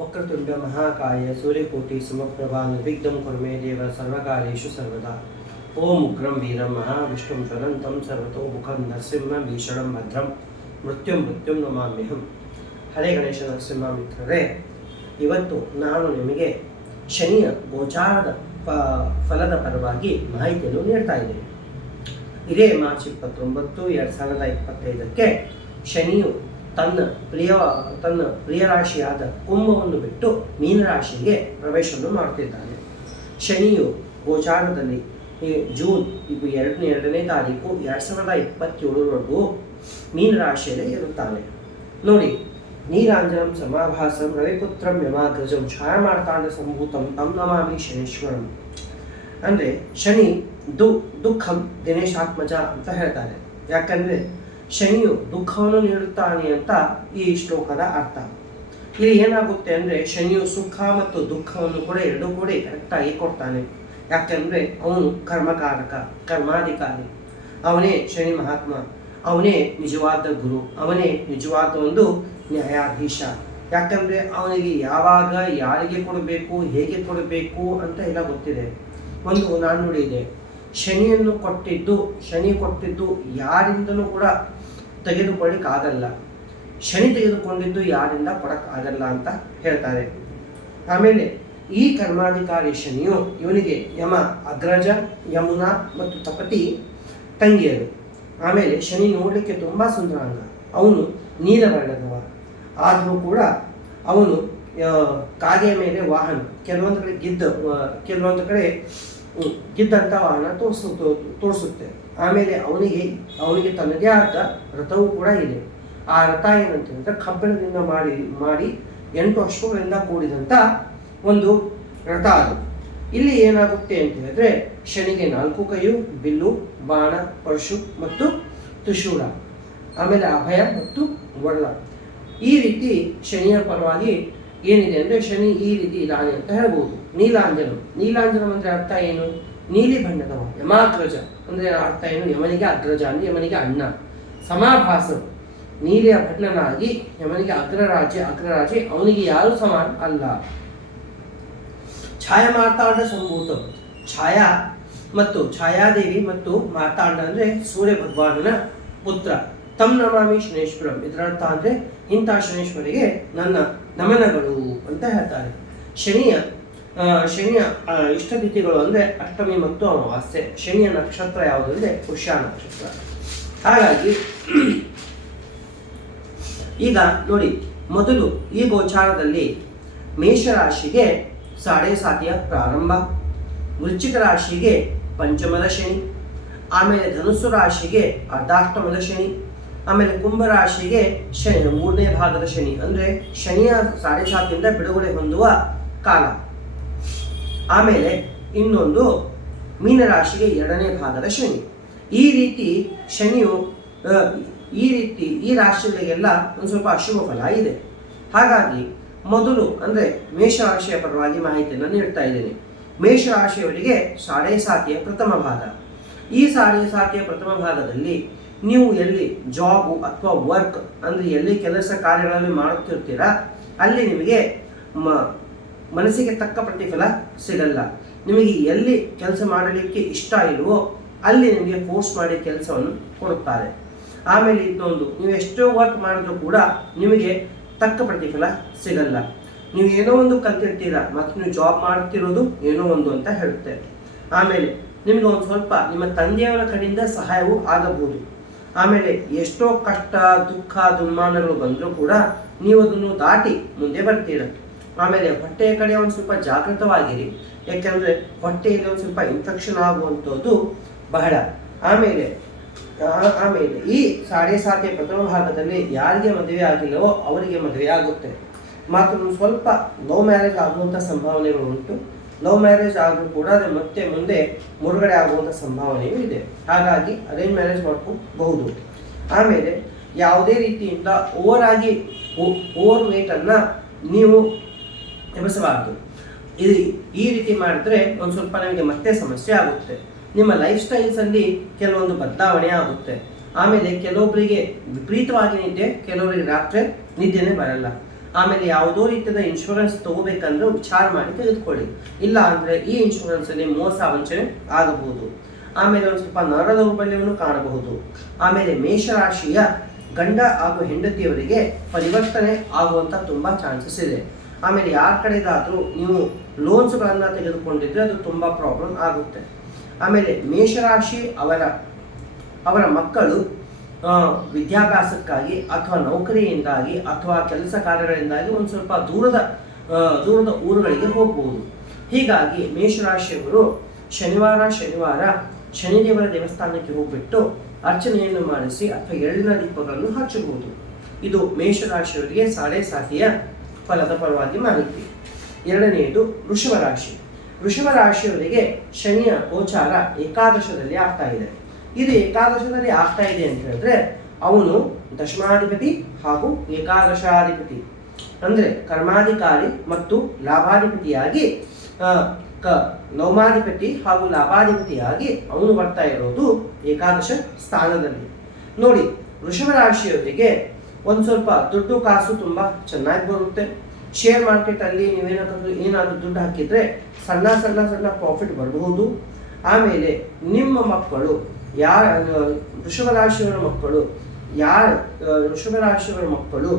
ವಕ್ರತುಂಡ ಮಹಾಕಾಯ ಸೂರ್ಯಕೋಟಿ ಸಮಪ್ರಭಾ ನಿರ್ವಿಘ್ನ ಕುರ್ಮೇ ದೇವ ಸರ್ವಕಾರ್ಯೇಷು ಸರ್ವದಾ. ಓಂ ಉಗ್ರಂ ವೀರಂ ಮಹಾವಿಷ್ಣುಂ ಜ್ವಲಂತಂ ಸರ್ವತೋ ಮುಖಂ ನರಸಿಂಹ ಭೀಷಣಂ ಭದ್ರಂ. ಮೃತ್ಯುಂ ಮೃತ್ಯುಂ ನಮಾಮ್ಯಹಂ. ಹರೇ ಗಣೇಶ ನರಸಿಂಹ ಮಿತ್ರರೇ, ಇವತ್ತು ನಾನು ನಿಮಗೆ ಶನಿಯ ಗೋಚಾರದ ಪ, ಫಲದ ಪರವಾಗಿ ಮಾಹಿತಿಯನ್ನು ನೀಡ್ತಾ ಇದ್ದೇನೆ. ಇದೇ ಮಾರ್ಚ್ ಇಪ್ಪತ್ತೊಂಬತ್ತು, ಎರಡು ಸಾವಿರದ ಇಪ್ಪತ್ತೈದಕ್ಕೆ ಶನಿಯು ತನ್ನ ಪ್ರಿಯ ತನ್ನ ಪ್ರಿಯ ರಾಶಿಯಾದ ಕುಂಭವನ್ನು ಬಿಟ್ಟು ಮೀನರಾಶಿಗೆ ಪ್ರವೇಶವನ್ನು ಮಾಡ್ತಿದ್ದಾನೆ. ಶನಿಯು ಗೋಚಾರದಲ್ಲಿ, ಈ ಜೂನ್ ಇದು ಎರಡನೇ ಎರಡನೇ ತಾರೀಕು ಎರಡು ಸಾವಿರದ ಇಪ್ಪತ್ತೇಳರವರೆಗೂ ಮೀನರಾಶಿಯಲ್ಲಿ ಇರುತ್ತಾನೆ. ನೋಡಿ, ನೀರಾಂಜನಂ, ಸಮಾಭಾಸಂ, ರವಿಪುತ್ರಂ ಯಮಾಗ್ರಜಂ ಛಾಯಾಮಾರ್ತಾಂಡ, ಸಂಭೂತಂ, ತಂ ನಮಾಮಿ, ಶನೇಶ್ವರಂ. ಅಂದರೆ ಶನಿ ದು, ದುಃಖಂ, ದಿನೇಶಾತ್ಮಜ ಅಂತ ಹೇಳ್ತಾರೆ ಯಾಕಂದ್ರೆ ಶನಿಯು ದುಃಖವನ್ನು ನೀಡುತ್ತಾನೆ ಅಂತ ಈ ಶ್ಲೋಕದ ಅರ್ಥ. ಇಲ್ಲಿ ಏನಾಗುತ್ತೆ ಅಂದ್ರೆ ಶನಿಯು ಸುಖ ಮತ್ತು ದುಃಖವನ್ನು ಕೂಡ ಎರಡೂ ಕೂಡ ಕರೆಕ್ಟಾಗಿ ಕೊಡ್ತಾನೆ. ಯಾಕೆಂದ್ರೆ ಅವನು ಕರ್ಮಕಾರಕ, ಕರ್ಮಾಧಿಕಾರಿ. ಅವನೇ ಶನಿ ಮಹಾತ್ಮ, ಅವನೇ ನಿಜವಾದ ಗುರು, ಅವನೇ ನಿಜವಾದ ಒಂದು ನ್ಯಾಯಾಧೀಶ. ಯಾಕಂದ್ರೆ ಅವನಿಗೆ ಯಾವಾಗ ಯಾರಿಗೆ ಕೊಡಬೇಕು, ಹೇಗೆ ಕೊಡಬೇಕು ಅಂತ ಎಲ್ಲ ಗೊತ್ತಿದೆ. ಒಂದು ನಾಣ್ಣುಡಿ ಇದೆ. ಶನಿಯನ್ನು ಕೊಟ್ಟಿದ್ದು, ಶನಿ ಕೊಟ್ಟಿದ್ದು ಯಾರಿಂದಲೂ ಕೂಡ ತೆಗೆದುಕೊಳ್ಳಿಕ್ಕಾಗಲ್ಲ ಶನಿ ತೆಗೆದುಕೊಂಡಿದ್ದು ಯಾರಿಂದ ಕೊಡಕ್ಕಾಗಲ್ಲ ಅಂತ ಹೇಳ್ತಾರೆ. ಆಮೇಲೆ ಈ ಕರ್ಮಾಧಿಕಾರಿ ಶನಿಯು ಇವನಿಗೆ ಯಮ, ಅಗ್ರಜ, ಯಮುನಾ ಮತ್ತು ತಪತಿ ತಂಗಿಯರು. ಆಮೇಲೆ ಶನಿ ನೋಡಲಿಕ್ಕೆ ತುಂಬ ಸುಂದರಾಂಗ ಅವನು ನೀಲವರ್ಣದವ. ಆದರೂ ಕೂಡ ಅವನು ಕಾಗೆಯ ಮೇಲೆ ವಾಹನ, ಕೆಲವೊಂದು ಕಡೆ ಗಿದ್ದ ಕೆಲವೊಂದು ಕಡೆ ಗಿದ್ದಂಥ ವಾಹನ ತೋರಿಸ ತೋರಿಸುತ್ತೆ. ಆಮೇಲೆ ಅವನಿಗೆ ಅವನಿಗೆ ತನ್ನದೇ ಆದ ರಥವೂ ಕೂಡ ಇದೆ. ಆ ರಥ ಏನಂತಂದ್ರೆ ಕಬ್ಬಿಣದಿಂದ ಮಾಡಿ ಮಾಡಿ ಎಂಟು ಅಶ್ವಗಳಿಂದ ಕೂಡಿದಂಥ ಒಂದು ರಥ ಅದು. ಇಲ್ಲಿ ಏನಾಗುತ್ತೆ ಅಂತ ಹೇಳಿದ್ರೆ ಶನಿಗೆ ನಾಲ್ಕು ಕೈಯು, ಬಿಲ್ಲು, ಬಾಣ, ಪರಶು ಮತ್ತು ತುಶೂರ ಆಮೇಲೆ ಅಭಯ ಮತ್ತು ಒಳ್ಳ ಈ ರೀತಿ ಶನಿಯ ಪರವಾಗಿ ಏನಿದೆ ಅಂದ್ರೆ ಶನಿ ಈ ರೀತಿ ಇದ್ದಾನೆ ಅಂತ ಹೇಳ್ಬೋದು. ನೀಲಾಂಜನ. ನೀಲಾಂಜನಂ ಅಂದರೆ ಅರ್ಥ ಏನು? ನೀಲಿ ಬಣ್ಣದವ ಯಮಾಗ್ರಜ. ಅಂದ್ರೆ ಅರ್ಥ ಏನು? ಯಮನಿಗೆ ಅಗ್ರಜ ಅಂದ್ರೆ ಯಮನಿಗೆ ಅಣ್ಣ. ಸಮಾಭಾಸ. ನೀಲಿಯ ಬಣ್ಣನಾಗಿ ಯಮನಿಗೆ ಅಗ್ರರಾಜ ಅಗ್ರರಾಜೆ ಅವನಿಗೆ ಯಾರು ಸಮಾನ? ಅಲ್ಲ. ಛಾಯಾ ಮಾತಾಡ ಸಂಭೂತ. ಛಾಯಾ ಮತ್ತು ಛಾಯಾದೇವಿ ಮತ್ತು ಮಾತಾಂಡ ಅಂದ್ರೆ ಸೂರ್ಯ ಭಗವಾನನ ಪುತ್ರ. ತಮ್ ನಮಾಮಿ ಶನೇಶ್ವರಂ. ಇದರರ್ಥ ಅಂದ್ರೆ ಇಂಥ ಶನೇಶ್ವರಿಗೆ ನನ್ನ ನಮನಗಳು ಅಂತ ಹೇಳ್ತಾರೆ. ಶನಿಯ ಶನಿಯ ಇಷ್ಟ ತಿಥಿಗಳು ಅಂದ್ರೆ ಅಷ್ಟಮಿ ಮತ್ತು ಅಮಾವಾಸ್ಯೆ. ಶನಿಯ ನಕ್ಷತ್ರ ಯಾವುದು ಅಂದ್ರೆ ಪುಷ್ಯ ನಕ್ಷತ್ರ. ಹಾಗಾಗಿ, ಈಗ ನೋಡಿ, ಮೊದಲು ಈ ಗೋಚಾರದಲ್ಲಿ ಮೇಷರಾಶಿಗೆ ಸಾಡೆ ಸಾತಿಯ ಪ್ರಾರಂಭ, ವೃಶ್ಚಿಕ ರಾಶಿಗೆ ಪಂಚಮದ ಶನಿ, ಆಮೇಲೆ ಧನುಸ್ಸು ರಾಶಿಗೆ ಅರ್ಧಾಷ್ಟಮದ ಶನಿ, ಆಮೇಲೆ ಕುಂಭ ರಾಶಿಗೆ ಶನಿ ಮೂರನೇ ಭಾಗದ ಶನಿ. ಅಂದ್ರೆ ಶನಿಯ ಸಾಡೆ ಸಾತಿಯಿಂದ ಬಿಡುಗಡೆ ಹೊಂದುವ ಕಾಲ. ಆಮೇಲೆ ಇನ್ನೊಂದು ಮೀನರಾಶಿಗೆ ಎರಡನೇ ಭಾಗದ ಶನಿ. ಈ ರೀತಿ ಶನಿಯು ಈ ರೀತಿ ಈ ರಾಶಿಗಳಿಗೆಲ್ಲ ಒಂದು ಸ್ವಲ್ಪ ಅಶುಭ ಫಲ ಇದೆ. ಹಾಗಾಗಿ ಮೊದಲು ಅಂದರೆ ಮೇಷರಾಶಿಯ ಪರವಾಗಿ ಮಾಹಿತಿಯನ್ನು ನೀಡ್ತಾ ಇದ್ದೇನೆ. ಮೇಷರಾಶಿಯವರಿಗೆ ಸಾಡೆ ಸಾತಿಯ ಪ್ರಥಮ ಭಾಗ. ಈ ಸಾಡೆ ಸಾತಿಯ ಪ್ರಥಮ ಭಾಗದಲ್ಲಿ ನೀವು ಎಲ್ಲಿ ಜಾಬು ಅಥವಾ ವರ್ಕ್ ಅಂದರೆ ಎಲ್ಲಿ ಕೆಲಸ ಕಾರ್ಯಗಳಲ್ಲಿ ಮಾಡುತ್ತಿರ್ತೀರಾ, ಅಲ್ಲಿ ನಿಮಗೆ ಮನಸ್ಸಿಗೆ ತಕ್ಕ ಪ್ರತಿಫಲ ಸಿಗಲ್ಲ. ನಿಮಗೆ ಎಲ್ಲಿ ಕೆಲಸ ಮಾಡಲಿಕ್ಕೆ ಇಷ್ಟ ಇಲ್ವೋ ಅಲ್ಲಿ ನಿಮಗೆ ಫೋರ್ಸ್ ಮಾಡಿ ಕೆಲಸವನ್ನು ಕೊಡುತ್ತಾರೆ. ಆಮೇಲೆ ಇನ್ನೊಂದು, ನೀವು ಎಷ್ಟೋ ವರ್ಕ್ ಮಾಡಿದ್ರು ಕೂಡ ನಿಮಗೆ ತಕ್ಕ ಪ್ರತಿಫಲ ಸಿಗಲ್ಲ. ನೀವು ಏನೋ ಒಂದು ಕಲ್ತಿರ್ತೀರಾ ಮತ್ತು ನೀವು ಜಾಬ್ ಮಾಡ್ತಿರೋದು ಏನೋ ಒಂದು ಅಂತ ಹೇಳುತ್ತೆ. ಆಮೇಲೆ ನಿಮಗೆ ಒಂದು ಸ್ವಲ್ಪ ನಿಮ್ಮ ತಂದೆಯವರ ಕಡೆಯಿಂದ ಸಹಾಯವೂ ಆಗಬಹುದು. ಆಮೇಲೆ ಎಷ್ಟೋ ಕಷ್ಟ, ದುಃಖ ದುಮ್ಮಾನಗಳು ಬಂದರೂ ಕೂಡ ನೀವು ಅದನ್ನು ದಾಟಿ ಮುಂದೆ ಬರ್ತೀರ. ಆಮೇಲೆ ಹೊಟ್ಟೆಯ ಕಡೆ ಒಂದು ಸ್ವಲ್ಪ ಜಾಗೃತವಾಗಿರಿ. ಯಾಕೆಂದ್ರೆ ಹೊಟ್ಟೆಯಲ್ಲಿ ಒಂದು ಸ್ವಲ್ಪ ಇನ್ಫೆಕ್ಷನ್ ಆಗುವಂಥದ್ದು ಬಹಳ. ಆಮೇಲೆ ಆಮೇಲೆ ಈ ಸಾಡೆ ಸಾತೆ ಪ್ರಥಮ ಭಾಗದಲ್ಲಿ ಯಾರಿಗೆ ಮದುವೆ ಆಗಿಲ್ಲವೋ ಅವರಿಗೆ ಮದುವೆ ಆಗುತ್ತೆ. ಮಾತ್ರ ಸ್ವಲ್ಪ ಲವ್ ಮ್ಯಾರೇಜ್ ಆಗುವಂಥ ಸಂಭಾವನೆಗಳು ಉಂಟು. ಲವ್ ಮ್ಯಾರೇಜ್ ಆದರೂ ಕೂಡ ಅದು ಮತ್ತೆ ಮುಂದೆ ಮುರುಗಡೆ ಆಗುವಂಥ ಸಂಭಾವನೆಯೂ ಇದೆ. ಹಾಗಾಗಿ ಅರೇಂಜ್ ಮ್ಯಾರೇಜ್ ಮಾಡ್ಕೋಬಹುದು. ಆಮೇಲೆ ಯಾವುದೇ ರೀತಿಯಿಂದ ಓವರ್ ಆಗಿ ಓವರ್ ವೇಟನ್ನು ನೀವು ಎಬಸಬಾರದು ಇದು ಈ ರೀತಿ ಮಾಡಿದ್ರೆ ಒಂದು ಸ್ವಲ್ಪ ನಮಗೆ ಮತ್ತೆ ಸಮಸ್ಯೆ ಆಗುತ್ತೆ. ನಿಮ್ಮ ಲೈಫ್ ಸ್ಟೈಲ್ಸಲ್ಲಿ ಕೆಲವೊಂದು ಬದಲಾವಣೆ ಆಗುತ್ತೆ. ಆಮೇಲೆ ಕೆಲವೊಬ್ಬರಿಗೆ ವಿಪರೀತವಾಗಿ ನಿದ್ದೆ, ಕೆಲವರಿಗೆ ರಾತ್ರಿ ನಿದ್ದೆನೇ ಬರಲ್ಲ. ಆಮೇಲೆ ಯಾವುದೋ ರೀತಿಯ ಇನ್ಶೂರೆನ್ಸ್ ತಗೋಬೇಕಂದ್ರೆ ವಿಚಾರ ಮಾಡಿ ತೆಗೆದುಕೊಳ್ಳಿ. ಇಲ್ಲ ಅಂದ್ರೆ ಈ ಇನ್ಶೂರೆನ್ಸ್ ಅಲ್ಲಿ ಮೋಸ ವಂಚನೆ ಆಗಬಹುದು. ಆಮೇಲೆ ಒಂದು ಸ್ವಲ್ಪ ನರ ದೌರ್ಬಲ್ಯವನ್ನು ಕಾಣಬಹುದು. ಆಮೇಲೆ ಮೇಷರಾಶಿಯ ಗಂಡ ಹಾಗೂ ಹೆಂಡತಿಯವರಿಗೆ ಪರಿವರ್ತನೆ ಆಗುವಂತ ತುಂಬಾ ಚಾನ್ಸಸ್ ಇದೆ. ಆಮೇಲೆ ಯಾರ ಕಡೆದಾದರೂ ನೀವು ಲೋನ್ಸ್ಗಳನ್ನು ತೆಗೆದುಕೊಂಡಿದ್ರೆ ಅದು ತುಂಬಾ ಪ್ರಾಬ್ಲಮ್ ಆಗುತ್ತೆ. ಆಮೇಲೆ ಮೇಷರಾಶಿ ಅವರ ಅವರ ಮಕ್ಕಳು ವಿದ್ಯಾಭ್ಯಾಸಕ್ಕಾಗಿ ಅಥವಾ ನೌಕರಿಯಿಂದಾಗಿ ಅಥವಾ ಕೆಲಸ ಕಾರ್ಯಗಳಿಂದಾಗಿ ಒಂದು ಸ್ವಲ್ಪ ದೂರದ ದೂರದ ಊರುಗಳಿಗೆ ಹೋಗಬಹುದು ಹೀಗಾಗಿ ಮೇಷರಾಶಿಯವರು ಶನಿವಾರ ಶನಿವಾರ ಶನಿದೇವರ ದೇವಸ್ಥಾನಕ್ಕೆ ಹೋಗ್ಬಿಟ್ಟು ಅರ್ಚನೆಯನ್ನು ಮಾಡಿಸಿ ಅಥವಾ ಎಳ್ಳಿನ ದೀಪಗಳನ್ನು ಹಚ್ಚಬಹುದು. ಇದು ಮೇಷರಾಶಿಯವರಿಗೆ ಸಾಡೆ ಸಾತಿಯ ಫಲದ ಫಲವಾಗಿ ಮಾಡುತ್ತೆ ಎರಡನೆಯದು ವೃಷಭ ರಾಶಿ. ವೃಷಭ ರಾಶಿಯವರಿಗೆ ಶನಿಯ ಗೋಚಾರ ಏಕಾದಶದಲ್ಲಿ ಆಗ್ತಾ ಇದೆ. ಇದು ಏಕಾದಶದಲ್ಲಿ ಆಗ್ತಾ ಇದೆ ಅಂತ ಹೇಳಿದ್ರೆ ಅವನು ದಶಮಾಧಿಪತಿ ಹಾಗೂ ಏಕಾದಶಾಧಿಪತಿ. ಅಂದ್ರೆ ಕರ್ಮಾಧಿಕಾರಿ ಮತ್ತು ಲಾಭಾಧಿಪತಿಯಾಗಿ ಕ ನವಮಾಧಿಪತಿ ಹಾಗೂ ಲಾಭಾಧಿಪತಿಯಾಗಿ ಅವನು ಬರ್ತಾ ಇರೋದು ಏಕಾದಶ ಸ್ಥಾನದಲ್ಲಿ. ನೋಡಿ, ವೃಷಭ ರಾಶಿಯವರಿಗೆ ಒಂದು ಸ್ವಲ್ಪ ದುಡ್ಡು, ಕಾಸು ತುಂಬಾ ಚೆನ್ನಾಗಿ ಬರುತ್ತೆ. ಶೇರ್ ಮಾರ್ಕೆಟ್ ಅಲ್ಲಿ ನೀವೇನಾದ್ರೂ ಏನಾದರೂ ದುಡ್ಡು ಹಾಕಿದ್ರೆ ಸಣ್ಣ ಸಣ್ಣ ಸಣ್ಣ ಪ್ರಾಫಿಟ್ ಬರಬಹುದು. ಆಮೇಲೆ ನಿಮ್ಮ ಮಕ್ಕಳು, ಯಾರ, ವೃಷಭ ರಾಶಿಯವರ ಮಕ್ಕಳು, ಯಾರ ವೃಷಭ ರಾಶಿಯವರ ಮಕ್ಕಳು,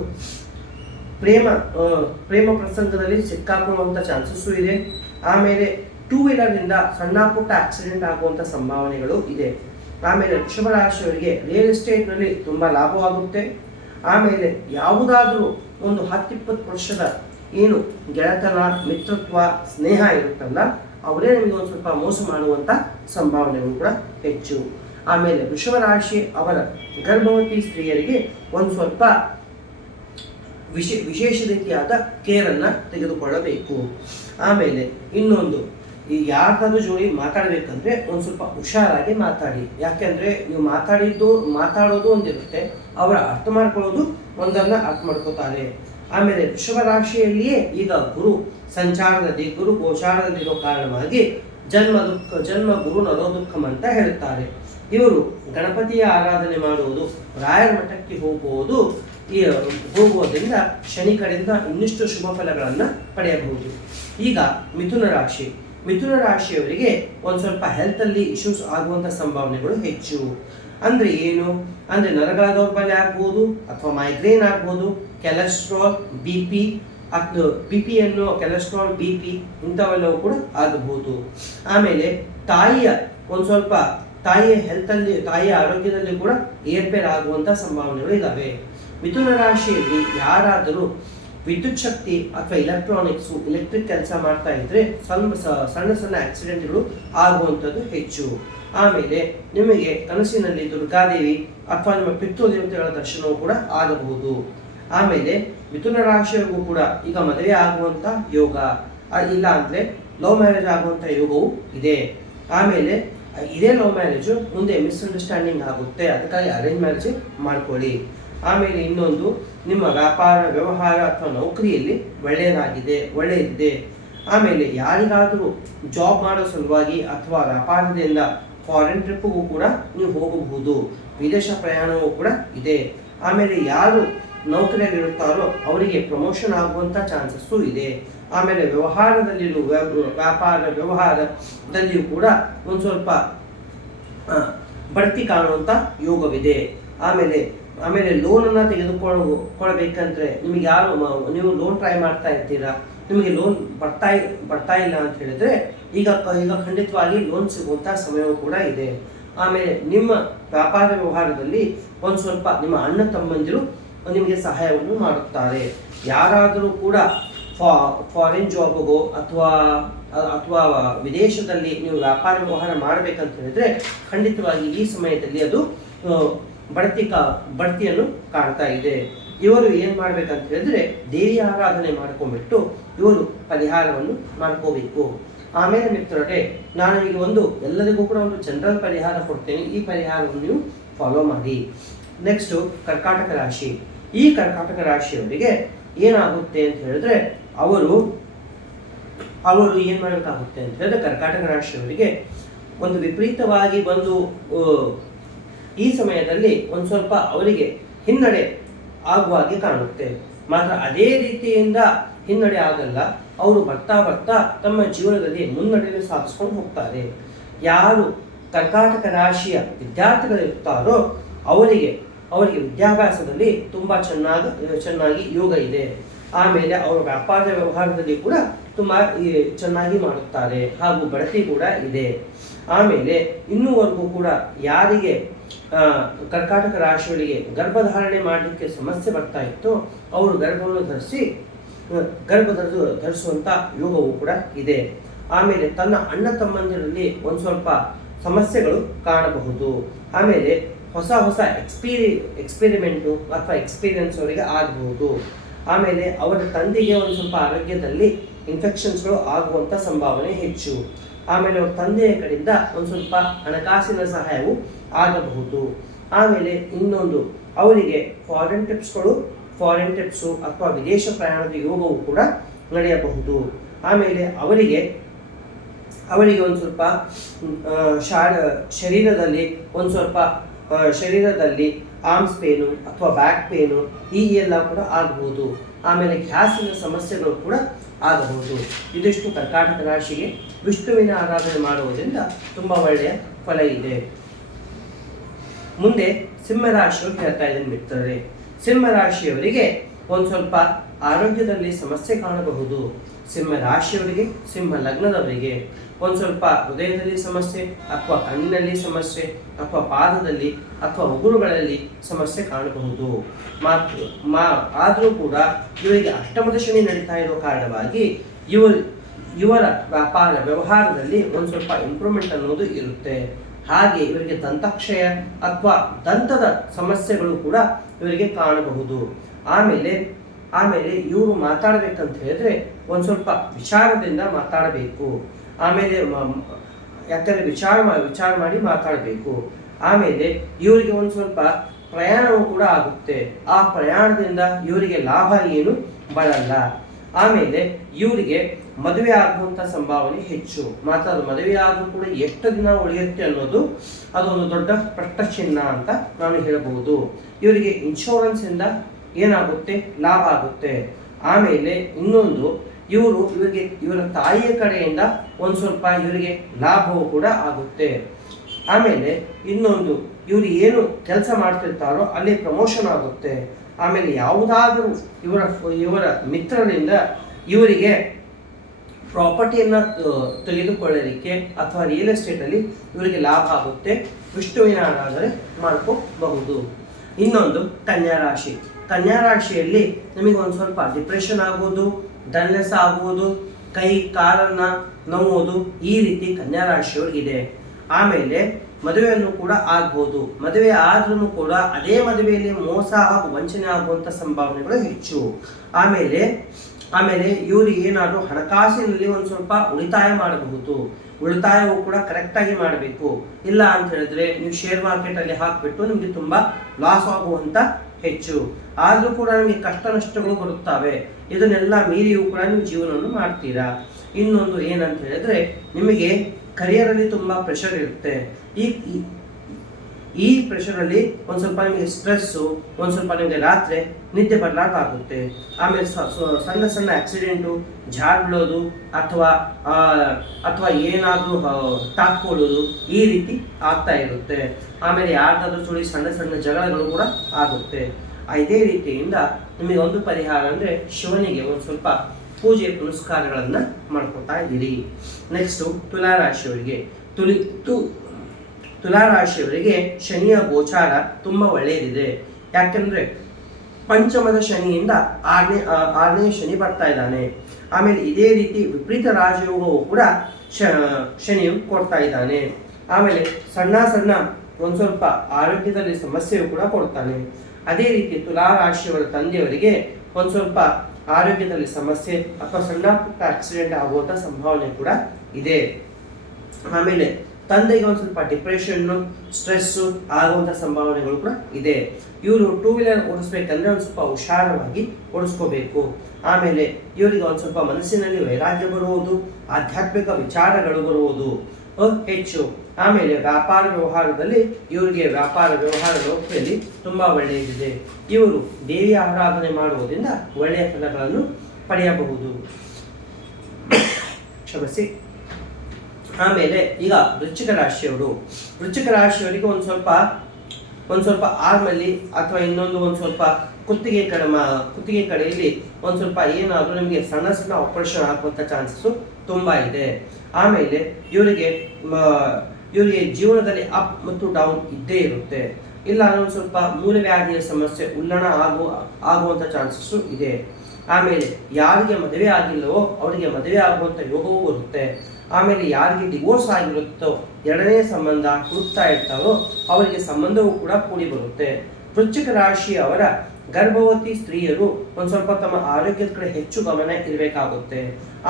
ಪ್ರೇಮ ಪ್ರೇಮ ಪ್ರಸಂಗದಲ್ಲಿ ಸಿಕ್ಕಾಕೊಳ್ಳುವಂಥ ಚಾನ್ಸಸ್ಸು ಇದೆ. ಆಮೇಲೆ ಟೂ ವೀಲರ್ನಿಂದ ಸಣ್ಣ ಪುಟ್ಟ ಆಕ್ಸಿಡೆಂಟ್ ಆಗುವಂಥ ಸಂಭಾವನೆಗಳು ಇದೆ. ಆಮೇಲೆ ವೃಷಭ ರಾಶಿಯವರಿಗೆ ರಿಯಲ್ ಎಸ್ಟೇಟ್ನಲ್ಲಿ ತುಂಬ ಲಾಭವಾಗುತ್ತೆ. ಆಮೇಲೆ ಯಾವುದಾದ್ರೂ ಒಂದು ಹತ್ತಿಪ್ಪತ್ತು ವರ್ಷದ ಏನು ಗೆಳೆತನ, ಮಿತ್ರತ್ವ, ಸ್ನೇಹ ಇರುತ್ತಲ್ಲ, ಅವರೇ ನಿಮಗೆ ಒಂದು ಸ್ವಲ್ಪ ಮೋಸ ಮಾಡುವಂಥ ಸಂಭಾವನೆಗಳು ಕೂಡ ಹೆಚ್ಚು. ಆಮೇಲೆ ವೃಷಭ ರಾಶಿ ಅವರ ಗರ್ಭವತಿ ಸ್ತ್ರೀಯರಿಗೆ ಒಂದು ಸ್ವಲ್ಪ ವಿಶೇ, ವಿಶೇಷ ರೀತಿಯಾದ ಕೇರನ್ನು ತೆಗೆದುಕೊಳ್ಳಬೇಕು. ಆಮೇಲೆ ಇನ್ನೊಂದು ಈ ಯಾರ್ದಾದ್ರೂ ಜೋಡಿ ಮಾತಾಡಬೇಕಂದ್ರೆ ಒಂದು ಸ್ವಲ್ಪ ಹುಷಾರಾಗಿ ಮಾತಾಡಿ. ಯಾಕೆಂದ್ರೆ ನೀವು ಮಾತಾಡಿದ್ದು, ಮಾತಾಡೋದು ಒಂದಿರುತ್ತೆ. ಅವರ ಅರ್ಥ ಮಾಡ್ಕೊಳ್ಳೋದು ಒಂದನ್ನ ಅರ್ಥ ಮಾಡ್ಕೋತಾರೆ. ಆಮೇಲೆ ವೃಷಭ ರಾಶಿಯಲ್ಲಿಯೇ ಈಗ ಗುರು ಸಂಚಾರದಲ್ಲಿ ಗುರು ಗೋಚಾರದಲ್ಲಿರೋ ಕಾರಣವಾಗಿ ಜನ್ಮ ದುಃಖ, ಜನ್ಮ ಗುರು ನರೋ ದುಃಖಂ ಅಂತ ಹೇಳುತ್ತಾರೆ. ಇವರು ಗಣಪತಿಯ ಆರಾಧನೆ ಮಾಡುವುದು, ರಾಯರ ಮಠಕ್ಕೆ ಹೋಗುವುದು, ಈ, ಹೋಗುವುದರಿಂದ ಶನಿ ಕಡೆಯಿಂದ ಇನ್ನಿಷ್ಟು ಶುಭ ಫಲಗಳನ್ನು ಪಡೆಯಬಹುದು. ಈಗ ಮಿಥುನ ರಾಶಿ. ಮಿಥುನ ರಾಶಿಯವರಿಗೆ ಒಂದು ಸ್ವಲ್ಪ ಹೆಲ್ತ್ ಅಲ್ಲಿ ಇಶ್ಯೂಸ್ ಆಗುವಂಥ ಸಂಭಾವನೆಗಳು ಹೆಚ್ಚು. ಅಂದ್ರೆ ಏನು? ಅಂದ್ರೆ ನರಗಳ ದೌರ್ಬಲ್ಯ ಆಗ್ಬೋದು ಅಥವಾ ಮೈಗ್ರೇನ್ ಆಗ್ಬೋದು ಕೆಲೆಸ್ಟ್ರಾಲ್ ಬಿ ಪಿ ಅದು ಬಿ ಪಿ ಅನ್ನು ಕೆಲೆಸ್ಟ್ರಾಲ್ ಬಿ ಪಿ ಇಂಥವೆಲ್ಲವೂ ಕೂಡ ಆಗಬಹುದು ಆಮೇಲೆ ತಾಯಿಯ ಒಂದು ಸ್ವಲ್ಪ ತಾಯಿಯ ಹೆಲ್ತ್ ಅಲ್ಲಿ, ತಾಯಿಯ ಆರೋಗ್ಯದಲ್ಲಿ ಕೂಡ ಏರ್ಪೇರ್ ಆಗುವಂತ ಸಂಭಾವನೆಗಳು ಇದಾವೆ. ಮಿಥುನ ರಾಶಿಯಲ್ಲಿ ಯಾರಾದರೂ ವಿದ್ಯುತ್ ಶಕ್ತಿ ಅಥವಾ ಎಲೆಕ್ಟ್ರಾನಿಕ್ಸ್ ಎಲೆಕ್ಟ್ರಿಕ್ ಕೆಲಸ ಮಾಡ್ತಾ ಇದ್ರೆ ಸಣ್ಣ ಸಣ್ಣ ಸಣ್ಣ ಆಕ್ಸಿಡೆಂಟ್ಗಳು ಆಗುವಂಥದ್ದು ಹೆಚ್ಚು. ಆಮೇಲೆ ನಿಮಗೆ ಕನಸಿನಲ್ಲಿ ದುರ್ಗಾದೇವಿ ಅಥವಾ ನಿಮ್ಮ ಪಿತೃದೇವತೆಗಳ ದರ್ಶನವೂ ಕೂಡ ಆಗಬಹುದು. ಆಮೇಲೆ ಮಿಥುನ ರಾಶಿಯವರಿಗೂ ಕೂಡ ಈಗ ಮದುವೆ ಆಗುವಂತ ಯೋಗ. ಇಲ್ಲ ಅಂದ್ರೆ ಲವ್ ಮ್ಯಾರೇಜ್ ಆಗುವಂತ ಯೋಗವೂ ಇದೆ. ಆಮೇಲೆ ಇದೇ ಲವ್ ಮ್ಯಾರೇಜು ಮುಂದೆ ಮಿಸ್ಅಂಡರ್ಸ್ಟ್ಯಾಂಡಿಂಗ್ ಆಗುತ್ತೆ. ಅದಕ್ಕಾಗಿ ಅರೇಂಜ್ ಮ್ಯಾರೇಜ್ ಮಾಡ್ಕೊಳ್ಳಿ. ಆಮೇಲೆ ಇನ್ನೊಂದು, ನಿಮ್ಮ ವ್ಯಾಪಾರ, ವ್ಯವಹಾರ ಅಥವಾ ನೌಕರಿಯಲ್ಲಿ ಒಳ್ಳೆಯದಾಗಿದೆ, ಒಳ್ಳೆಯದಿದೆ. ಆಮೇಲೆ ಯಾರಿಗಾದರೂ ಜಾಬ್ ಮಾಡೋ ಸಲುವಾಗಿ ಅಥವಾ ವ್ಯಾಪಾರದಿಂದ ಫಾರಿನ್ ಟ್ರಿಪ್ಗೂ ಕೂಡ ನೀವು ಹೋಗಬಹುದು. ವಿದೇಶ ಪ್ರಯಾಣವೂ ಕೂಡ ಇದೆ. ಆಮೇಲೆ ಯಾರು ನೌಕರಿಯಲ್ಲಿರುತ್ತಾರೋ ಅವರಿಗೆ ಪ್ರಮೋಷನ್ ಆಗುವಂಥ ಚಾನ್ಸಸ್ಸು ಇದೆ. ಆಮೇಲೆ ವ್ಯವಹಾರದಲ್ಲಿರುವ ವ್ಯಾಪಾರ, ವ್ಯವಹಾರದಲ್ಲಿಯೂ ಕೂಡ ಒಂದು ಸ್ವಲ್ಪ ಬಡ್ತಿ ಕಾಣುವಂಥ ಯೋಗವಿದೆ. ಆಮೇಲೆ ಆಮೇಲೆ ಲೋನನ್ನು ಕೊಡಬೇಕಂದ್ರೆ ನಿಮಗೆ ಯಾರು ನೀವು ಲೋನ್ ಟ್ರೈ ಮಾಡ್ತಾ ಇರ್ತೀರಾ? ನಿಮಗೆ ಲೋನ್ ಬರ್ತಾ ಬರ್ತಾ ಇಲ್ಲ ಅಂತ ಹೇಳಿದ್ರೆ ಈಗ ಈಗ ಖಂಡಿತವಾಗಿ ಲೋನ್ ಸಿಗುವಂಥ ಸಮಯವೂ ಕೂಡ ಇದೆ. ಆಮೇಲೆ ನಿಮ್ಮ ವ್ಯಾಪಾರ ವ್ಯವಹಾರದಲ್ಲಿ ಒಂದು ಸ್ವಲ್ಪ ನಿಮ್ಮ ಅಣ್ಣ ತಮ್ಮಂದಿರು ನಿಮಗೆ ಸಹಾಯವನ್ನು ಮಾಡುತ್ತಾರೆ. ಯಾರಾದರೂ ಕೂಡ ಫಾ ಫಾರಿನ್ ಜಾಬ್ಗೋ ಅಥವಾ ಅಥವಾ ವಿದೇಶದಲ್ಲಿ ನೀವು ವ್ಯಾಪಾರ ವ್ಯವಹಾರ ಮಾಡಬೇಕಂತ ಹೇಳಿದ್ರೆ ಖಂಡಿತವಾಗಿ ಈ ಸಮಯದಲ್ಲಿ ಅದು ಬಡ್ತಿ ಕಾ, ಬಡ್ತಿಯನ್ನು ಕಾಣ್ತಾ ಇದೆ. ಇವರು ಏನ್ ಮಾಡ್ಬೇಕಂತ ಹೇಳಿದ್ರೆ ದೇವಿ ಆರಾಧನೆ ಮಾಡ್ಕೊಂಡ್ಬಿಟ್ಟು ಇವರು ಪರಿಹಾರವನ್ನು ಮಾಡ್ಕೋಬೇಕು. ಆಮೇಲೆ ಮಿತ್ರರೇ, ನಾನು ಈಗ ಒಂದು, ಎಲ್ಲರಿಗೂ ಕೂಡ ಒಂದು ಜನರಲ್ ಪರಿಹಾರ ಕೊಡ್ತೇನೆ. ಈ ಪರಿಹಾರವನ್ನು ನೀವು ಫಾಲೋ ಮಾಡಿ. ನೆಕ್ಸ್ಟ್ ಕರ್ಕಾಟಕ ರಾಶಿ. ಈ ಕರ್ಕಾಟಕ ರಾಶಿಯವರಿಗೆ ಏನಾಗುತ್ತೆ ಅಂತ ಹೇಳಿದ್ರೆ, ಅವರು ಅವರು ಏನು ಮಾಡಬೇಕಾಗುತ್ತೆ ಅಂತ ಹೇಳಿದ್ರೆ ಕರ್ಕಾಟಕ ರಾಶಿಯವರಿಗೆ ಒಂದು ವಿಪರೀತವಾಗಿ ಬಂದು ಈ ಸಮಯದಲ್ಲಿ ಒಂದು ಸ್ವಲ್ಪ ಅವರಿಗೆ ಹಿನ್ನಡೆ ಆಗುವ ಹಾಗೆ ಕಾಣುತ್ತೆ. ಮಾತ್ರ ಅದೇ ರೀತಿಯಿಂದ ಹಿನ್ನಡೆ ಆಗಲ್ಲ, ಅವರು ಬರ್ತಾ ಬರ್ತಾ ತಮ್ಮ ಜೀವನದಲ್ಲಿ ಮುನ್ನಡೆಯನ್ನು ಸಾಧಿಸ್ಕೊಂಡು ಹೋಗ್ತಾರೆ. ಯಾರು ಕರ್ಕಾಟಕ ರಾಶಿಯ ವಿದ್ಯಾರ್ಥಿಗಳಿರ್ತಾರೋ ಅವರಿಗೆ ಅವರಿಗೆ ವಿದ್ಯಾಭ್ಯಾಸದಲ್ಲಿ ತುಂಬ ಚೆನ್ನಾಗಿ ಚೆನ್ನಾಗಿ ಯೋಗ ಇದೆ. ಆಮೇಲೆ ಅವರ ವ್ಯಾಪಾರ ವ್ಯವಹಾರದಲ್ಲಿ ಕೂಡ ತುಂಬ ಚೆನ್ನಾಗಿ ಮಾಡುತ್ತಾರೆ. ಹಾಗೂ ಬಡತಿ ಕೂಡ ಇದೆ. ಆಮೇಲೆ ಇನ್ನೂವರೆಗೂ ಕೂಡ ಯಾರಿಗೆ ಕರ್ಕಾಟಕ ರಾಶಿಗಳಿಗೆ ಗರ್ಭಧಾರಣೆ ಮಾಡಲಿಕ್ಕೆ ಸಮಸ್ಯೆ ಬರ್ತಾ ಇತ್ತು. ಅವರು ಗರ್ಭವನ್ನು ಧರಿಸಿ ಗರ್ಭ ಧರಿಸು ಧರಿಸುವಂಥ ಯೋಗವು ಕೂಡ ಇದೆ. ಆಮೇಲೆ ತನ್ನ ಅಣ್ಣ ತಮ್ಮಂದಿರಲ್ಲಿ ಒಂದು ಸ್ವಲ್ಪ ಸಮಸ್ಯೆಗಳು ಕಾಣಬಹುದು. ಆಮೇಲೆ ಹೊಸ ಹೊಸ ಎಕ್ಸ್ಪೀರಿ, ಎಕ್ಸ್ಪೆರಿಮೆಂಟು ಅಥವಾ ಎಕ್ಸ್ಪೀರಿಯನ್ಸ್ ಅವರಿಗೆ ಆಗಬಹುದು. ಆಮೇಲೆ ಅವರ ತಂದೆಗೆ ಒಂದು ಸ್ವಲ್ಪ ಆರೋಗ್ಯದಲ್ಲಿ ಇನ್ಫೆಕ್ಷನ್ಸ್ಗಳು ಆಗುವಂಥ ಸಂಭಾವನೆ ಹೆಚ್ಚು. ಆಮೇಲೆ ಅವ್ರ ತಂದೆಯ ಕಡೆಯಿಂದ ಒಂದು ಸ್ವಲ್ಪ ಹಣಕಾಸಿನ ಸಹಾಯವು ಆಗಬಹುದು. ಆಮೇಲೆ ಇನ್ನೊಂದು, ಅವರಿಗೆ ಫಾರಿನ್ ಟ್ರಿಪ್ಸ್ಗಳು ಫಾರಿನ್ ಟ್ರಿಪ್ಸು ಅಥವಾ ವಿದೇಶ ಪ್ರಯಾಣದ ಯೋಗವು ಕೂಡ ನಡೆಯಬಹುದು. ಆಮೇಲೆ ಅವರಿಗೆ ಅವರಿಗೆ ಒಂದು ಸ್ವಲ್ಪ ಶಾರ, ಶರೀರದಲ್ಲಿ ಒಂದು ಸ್ವಲ್ಪ ಶರೀರದಲ್ಲಿ ಆರ್ಮ್ಸ್ ಪೇನು ಅಥವಾ ಬ್ಯಾಕ್ ಪೇನು ಈ ಎಲ್ಲ ಕೂಡ ಆಗಬಹುದು. ಆಮೇಲೆ ಗ್ಯಾಸಿನ ಸಮಸ್ಯೆಗಳು ಕೂಡ ಆಗಬಹುದು. ಇದಿಷ್ಟು ಕರ್ಕಾಟಕ ರಾಶಿಗೆ ವಿಷ್ಣುವಿನ ಆರಾಧನೆ ಮಾಡುವುದರಿಂದ ತುಂಬ ಒಳ್ಳೆಯ ಫಲ ಇದೆ. ಮುಂದೆ ಸಿಂಹರಾಶಿಯವರು ಹೇಳ್ತಾ ಇದ್ದೀನಿ ಮಿತ್ರರೇ. ಸಿಂಹರಾಶಿಯವರಿಗೆ ಒಂದು ಸ್ವಲ್ಪ ಆರೋಗ್ಯದಲ್ಲಿ ಸಮಸ್ಯೆ ಕಾಣಬಹುದು. ಸಿಂಹ ರಾಶಿಯವರಿಗೆ ಸಿಂಹ ಲಗ್ನದವರಿಗೆ ಒಂದು ಸ್ವಲ್ಪ ಹೃದಯದಲ್ಲಿ ಸಮಸ್ಯೆ, ಅಥವಾ ಕಣ್ಣಿನಲ್ಲಿ ಸಮಸ್ಯೆ, ಅಥವಾ ಪಾದದಲ್ಲಿ, ಅಥವಾ ಉಗುರುಗಳಲ್ಲಿ ಸಮಸ್ಯೆ ಕಾಣಬಹುದು. ಮಾತು, ಮಾ, ಆದರೂ ಕೂಡ ಇವರಿಗೆ ಅಷ್ಟಮದ ಶನಿ ನಡೀತಾ ಇರೋ ಕಾರಣವಾಗಿ ಇವರು ಇವರ ವ್ಯಾಪಾರ ವ್ಯವಹಾರದಲ್ಲಿ ಒಂದು ಸ್ವಲ್ಪ ಇಂಪ್ರೂವ್ಮೆಂಟ್ ಅನ್ನೋದು ಇರುತ್ತೆ. ಹಾಗೆ ಇವರಿಗೆ ದಂತಕ್ಷಯ ಅಥವಾ ದಂತದ ಸಮಸ್ಯೆಗಳು ಕೂಡ ಇವರಿಗೆ ಕಾಣಬಹುದು. ಆಮೇಲೆ ಆಮೇಲೆ ಇವರು ಮಾತಾಡಬೇಕಂತ ಹೇಳಿದ್ರೆ ಒಂದು ಸ್ವಲ್ಪ ವಿಚಾರದಿಂದ ಮಾತಾಡಬೇಕು. ಆಮೇಲೆ ಯಾಕಂದ್ರೆ ವಿಚಾರ ವಿಚಾರ ಮಾಡಿ ಮಾತಾಡಬೇಕು. ಆಮೇಲೆ ಇವರಿಗೆ ಒಂದು ಸ್ವಲ್ಪ ಪ್ರಯಾಣವೂ ಕೂಡ ಆಗುತ್ತೆ. ಆ ಪ್ರಯಾಣದಿಂದ ಇವರಿಗೆ ಲಾಭ ಏನು? ಬರಲ್ಲ. ಆಮೇಲೆ ಇವರಿಗೆ ಮದುವೆ ಆಗುವಂಥ ಸಂಭಾವನೆ ಹೆಚ್ಚು. ಮಾತ್ರ ಅದು ಮದುವೆ ಆದರೂ ಕೂಡ ಎಷ್ಟು ದಿನ ಉಳಿಯುತ್ತೆ ಅನ್ನೋದು ಅದೊಂದು ದೊಡ್ಡ ಪ್ರಶ್ನ ಚಿಹ್ನ ಅಂತ ನಾನು ಹೇಳಬಹುದು. ಇವರಿಗೆ ಇನ್ಶೂರೆನ್ಸ್ ಇಂದ ಏನಾಗುತ್ತೆ? ಲಾಭ ಆಗುತ್ತೆ. ಆಮೇಲೆ ಇನ್ನೊಂದು, ಇವರು ಇವರಿಗೆ ಇವರ ತಾಯಿಯ ಕಡೆಯಿಂದ ಒಂದು ಸ್ವಲ್ಪ ಇವರಿಗೆ ಲಾಭವೂ ಕೂಡ ಆಗುತ್ತೆ. ಆಮೇಲೆ ಇನ್ನೊಂದು, ಇವರು ಏನು ಕೆಲಸ ಮಾಡ್ತಿರ್ತಾರೋ ಅಲ್ಲಿ ಪ್ರಮೋಷನ್ ಆಗುತ್ತೆ. ಆಮೇಲೆ ಯಾವುದಾದರೂ ಇವರ ಇವರ ಮಿತ್ರರಿಂದ ಇವರಿಗೆ ಪ್ರಾಪರ್ಟಿಯನ್ನು ತೆಗೆದುಕೊಳ್ಳಲಿಕ್ಕೆ ಅಥವಾ ರಿಯಲ್ ಎಸ್ಟೇಟಲ್ಲಿ ಇವರಿಗೆ ಲಾಭ ಆಗುತ್ತೆ ವಿಷ್ಣುವಿನ ಆದರೆ ಮಾಡ್ಕೋಬಹುದು. ಇನ್ನೊಂದು, ಕನ್ಯಾ ರಾಶಿ. ಕನ್ಯಾ ರಾಶಿಯಲ್ಲಿ ನಿಮಗೆ ಒಂದು ಸ್ವಲ್ಪ ಡಿಪ್ರೆಷನ್ ಆಗುವುದು ಡಲ್ನೆಸ್ ಆಗುವುದು ಕೈ, ಕಾಲನ್ನ ನೋವುದು ಈ ರೀತಿ ಕನ್ಯಾ ಇದೆ. ಆಮೇಲೆ ಮದುವೆಯನ್ನು ಕೂಡ ಆಗ್ಬೋದು. ಮದುವೆ ಆದ್ರೂ ಕೂಡ ಅದೇ ಮದುವೆಯಲ್ಲಿ ಮೋಸ ಹಾಗೂ ವಂಚನೆ ಆಗುವಂತ ಸಂಭಾವನೆಗಳು ಹೆಚ್ಚು. ಆಮೇಲೆ ಆಮೇಲೆ ಇವರು ಏನಾದರೂ ಹಣಕಾಸಿನಲ್ಲಿ ಒಂದು ಸ್ವಲ್ಪ ಉಳಿತಾಯ ಮಾಡಬಹುದು. ಉಳಿತಾಯವು ಕೂಡ ಕರೆಕ್ಟಾಗಿ ಮಾಡಬೇಕು. ಇಲ್ಲ ಅಂತ ಹೇಳಿದ್ರೆ ನೀವು ಶೇರ್ ಮಾರ್ಕೆಟಲ್ಲಿ ಹಾಕಿಬಿಟ್ಟು ನಿಮಗೆ ತುಂಬ ಲಾಸ್ ಆಗುವಂತ ಹೆಚ್ಚು. ಆದರೂ ಕೂಡ ನಿಮಗೆ ಕಷ್ಟ ನಷ್ಟಗಳು ಬರುತ್ತವೆ. ಇದನ್ನೆಲ್ಲ ಮೀರಿಯೂ ಕೂಡ ನೀವು ಜೀವನವನ್ನು ಮಾಡ್ತೀರಾ. ಇನ್ನೊಂದು ಏನಂತ ಹೇಳಿದ್ರೆ ನಿಮಗೆ ಕರಿಯರಲ್ಲಿ ತುಂಬ ಪ್ರೆಷರ್ ಇರುತ್ತೆ. ಈ, ಈ- ಪ್ರೆಷರಲ್ಲಿ ಒಂದು ಸ್ವಲ್ಪ ನಿಮಗೆ ಸ್ಟ್ರೆಸ್ಸು ಒಂದು ಸ್ವಲ್ಪ ನಿಮಗೆ ರಾತ್ರಿ ನಿದ್ದೆ ಬರಲಾಗುತ್ತೆ ಆಮೇಲೆ ಸಣ್ಣ ಸಣ್ಣ ಆಕ್ಸಿಡೆಂಟು ಬೀಳೋದು ಅಥವಾ ಅಥವಾ ಏನಾದರೂ ತಾಕ್ಕೊಳ್ಳೋದು ಈ ರೀತಿ ಆಗ್ತಾ ಇರುತ್ತೆ. ಆಮೇಲೆ ಯಾರ್ದಾದ್ರೂ ಸುಳಿ ಸಣ್ಣ ಸಣ್ಣ ಜಗಳಗಳು ಕೂಡ ಆಗುತ್ತೆ. ಇದೇ ರೀತಿಯಿಂದ ನಿಮಗೆ ಒಂದು ಪರಿಹಾರ ಅಂದರೆ ಶಿವನಿಗೆ ಒಂದು ಸ್ವಲ್ಪ ಪೂಜೆ ಪುನಸ್ಕಾರಗಳನ್ನು ಮಾಡ್ಕೊತಾ ಇದ್ದೀರಿ. ನೆಕ್ಸ್ಟು ತುಲಾರಾಶಿಯವರಿಗೆ ತುಲಿ, ತು ತುಲಾರಾಶಿಯವರಿಗೆ ಶನಿಯ ಗೋಚಾರ ತುಂಬ ಒಳ್ಳೆಯದಿದೆ. ಯಾಕಂದ್ರೆ ಪಂಚಮದ ಶನಿಯಿಂದ ಆರನೇ ಆರನೇ ಶನಿ ಬರ್ತಾ ಇದ್ದಾನೆ. ಆಮೇಲೆ ಇದೇ ರೀತಿ ವಿಪರೀತ ರಾಜಯೋಗವು ಕೂಡ ಶನಿಯು ಕೊಡ್ತಾ ಇದ್ದಾನೆ. ಆಮೇಲೆ ಸಣ್ಣ ಸಣ್ಣ ಒಂದು ಸ್ವಲ್ಪ ಆರೋಗ್ಯದಲ್ಲಿ ಸಮಸ್ಯೆಯು ಕೂಡ ಕೊಡ್ತಾನೆ. ಅದೇ ರೀತಿ ತುಲಾ ರಾಶಿಯವರ ತಂದೆಯವರಿಗೆ ಒಂದು ಸ್ವಲ್ಪ ಆರೋಗ್ಯದಲ್ಲಿ ಸಮಸ್ಯೆ ಅಥವಾ ಸಣ್ಣ ಪುಟ್ಟ ಆಕ್ಸಿಡೆಂಟ್ ಆಗುವಂಥ ಸಂಭಾವನೆ ಕೂಡ ಇದೆ. ಆಮೇಲೆ ತಂದೆಗೆ ಒಂದು ಸ್ವಲ್ಪ ಡಿಪ್ರೆಷನ್ನು ಸ್ಟ್ರೆಸ್ಸು ಆಗುವಂಥ ಸಂಭಾವನೆಗಳು ಕೂಡ ಇದೆ. ಇವರು ಟೂ ವೀಲರ್ ಓಡಿಸ್ಬೇಕಂದ್ರೆ ಒಂದು ಸ್ವಲ್ಪ ಹುಷಾರವಾಗಿ ಓಡಿಸ್ಕೋಬೇಕು. ಆಮೇಲೆ ಇವರಿಗೆ ಒಂದು ಸ್ವಲ್ಪ ಮನಸ್ಸಿನಲ್ಲಿ ವೈರಾಗ್ಯ ಬರುವುದು, ಆಧ್ಯಾತ್ಮಿಕ ವಿಚಾರಗಳು ಬರುವುದು ಹೆಚ್ಚು. ಆಮೇಲೆ ವ್ಯಾಪಾರ ವ್ಯವಹಾರದಲ್ಲಿ ಇವರಿಗೆ ವ್ಯಾಪಾರ ವ್ಯವಹಾರ ವ್ಯವಸ್ಥೆಯಲ್ಲಿ ತುಂಬಾ ಒಳ್ಳೆಯದಿದೆ. ಇವರು ದೇವಿಯ ಆರಾಧನೆ ಮಾಡುವುದರಿಂದ ಒಳ್ಳೆಯ ಫಲಗಳನ್ನು ಪಡೆಯಬಹುದು. ಕ್ಷಮಿಸಿ. ಆಮೇಲೆ ಈಗ ವೃಶ್ಚಿಕ ರಾಶಿಯವರು, ವೃಶ್ಚಿಕ ರಾಶಿಯವರಿಗೆ ಒಂದು ಸ್ವಲ್ಪ ಒಂದು ಸ್ವಲ್ಪ ಆರ್ಮಲ್ಲಿ ಅಥವಾ ಇನ್ನೊಂದು ಒಂದು ಸ್ವಲ್ಪ ಕುತ್ತಿಗೆ ಕಡೆ ಕುತ್ತಿಗೆ ಕಡೆಯಲ್ಲಿ ಒಂದು ಸ್ವಲ್ಪ ಏನಾದರೂ ನಿಮಗೆ ಸಣ್ಣ ಸಣ್ಣ ಆಪರೇಷನ್ ಆಗುವಂಥ ಚಾನ್ಸಸ್ಸು ತುಂಬ ಇದೆ. ಆಮೇಲೆ ಇವರಿಗೆ ಇವರಿಗೆ ಜೀವನದಲ್ಲಿ ಅಪ್ ಮತ್ತು ಡೌನ್ ಇದ್ದೇ ಇರುತ್ತೆ. ಇಲ್ಲ ಒಂದು ಸ್ವಲ್ಪ ಮೂಲವ್ಯಾಧಿಯ ಸಮಸ್ಯೆ, ಉಲ್ಲಣ ಆಗುವ ಆಗುವಂಥ ಚಾನ್ಸಸ್ಸು ಇದೆ. ಆಮೇಲೆ ಯಾರಿಗೆ ಮದುವೆ ಆಗಿಲ್ಲವೋ ಅವರಿಗೆ ಮದುವೆ ಆಗುವಂಥ ಯೋಗವೂ ಬರುತ್ತೆ ಆಮೇಲೆ ಯಾರಿಗೆ ಡಿವೋರ್ಸ್ ಆಗಿರುತ್ತೋ ಎರಡನೇ ಸಂಬಂಧ ಹುಡುಕ್ತಾ ಇರ್ತಾರೋ ಅವರಿಗೆ ಸಂಬಂಧವೂ ಕೂಡ ಕೂಡಿ ಬರುತ್ತೆ. ವೃಶ್ಚಿಕ ರಾಶಿಯವರ ಗರ್ಭವತಿ ಸ್ತ್ರೀಯರು ಒಂದು ಸ್ವಲ್ಪ ತಮ್ಮ ಆರೋಗ್ಯದ ಕಡೆ ಹೆಚ್ಚು ಗಮನ ಇರಬೇಕಾಗುತ್ತೆ.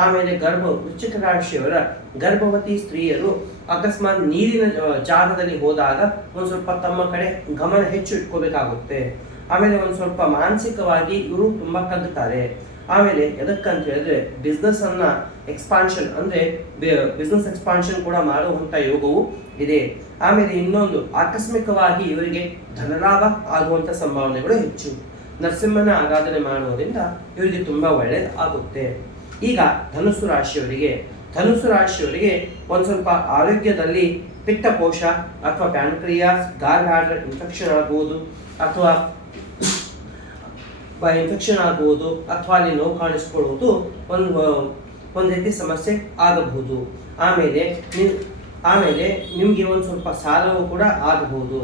ಆಮೇಲೆ ಗರ್ಭ, ವೃಶ್ಚಿಕ ರಾಶಿಯವರ ಗರ್ಭವತಿ ಸ್ತ್ರೀಯರು ಅಕಸ್ಮಾತ್ ನೀರಿನ ಜಾಗದಲ್ಲಿ ಹೋದಾಗ ಒಂದು ಸ್ವಲ್ಪ ತಮ್ಮ ಕಡೆ ಗಮನ ಹೆಚ್ಚು ಇಟ್ಕೋಬೇಕಾಗುತ್ತೆ. ಆಮೇಲೆ ಒಂದು ಸ್ವಲ್ಪ ಮಾನಸಿಕವಾಗಿ ಇವರು ತುಂಬಾ ಕಗ್ತಾರೆ. ಆಮೇಲೆ ಎದಕ್ಕಂತ ಹೇಳಿದ್ರೆ ಬಿಸ್ನೆಸ್ ಅನ್ನ ಎಕ್ಸ್ಪಾನ್ಷನ್ ಅಂದರೆ ಬಿಸ್ನೆಸ್ ಎಕ್ಸ್ಪಾನ್ಷನ್ ಕೂಡ ಮಾಡುವಂಥ ಯೋಗವು ಇದೆ. ಆಮೇಲೆ ಇನ್ನೊಂದು, ಆಕಸ್ಮಿಕವಾಗಿ ಇವರಿಗೆ ಧನಲಾಭ ಆಗುವಂಥ ಸಂಭಾವನೆಗಳು ಹೆಚ್ಚು. ನರಸಿಂಹನ ಆರಾಧನೆ ಮಾಡುವುದರಿಂದ ಇವರಿಗೆ ತುಂಬ ಒಳ್ಳೆಯದು ಆಗುತ್ತೆ ಈಗ ಧನುಸು ರಾಶಿಯವರಿಗೆ ಧನುಸು ರಾಶಿಯವರಿಗೆ ಒಂದು ಸ್ವಲ್ಪ ಆರೋಗ್ಯದಲ್ಲಿ ಪಿತ್ತಕೋಶ ಅಥವಾ ಪ್ಯಾನ್ಕ್ರಿಯಾಸ್ ಗಾರ್ ಬ್ಯಾಡರ್ ಇನ್ಫೆಕ್ಷನ್ ಆಗಬಹುದು ಅಥವಾ ಇನ್ಫೆಕ್ಷನ್ ಆಗುವುದು ಅಥವಾ ಅಲ್ಲಿ ನೋವು ಕಾಣಿಸ್ಕೊಳ್ಳುವುದು ಒಂದು ಒಂದು ರೀತಿ ಸಮಸ್ಯೆ ಆಗಬಹುದು. ಆಮೇಲೆ ನೀವು ಆಮೇಲೆ ನಿಮಗೆ ಒಂದು ಸ್ವಲ್ಪ ಸಾಲವೂ ಕೂಡ ಆಗಬಹುದು.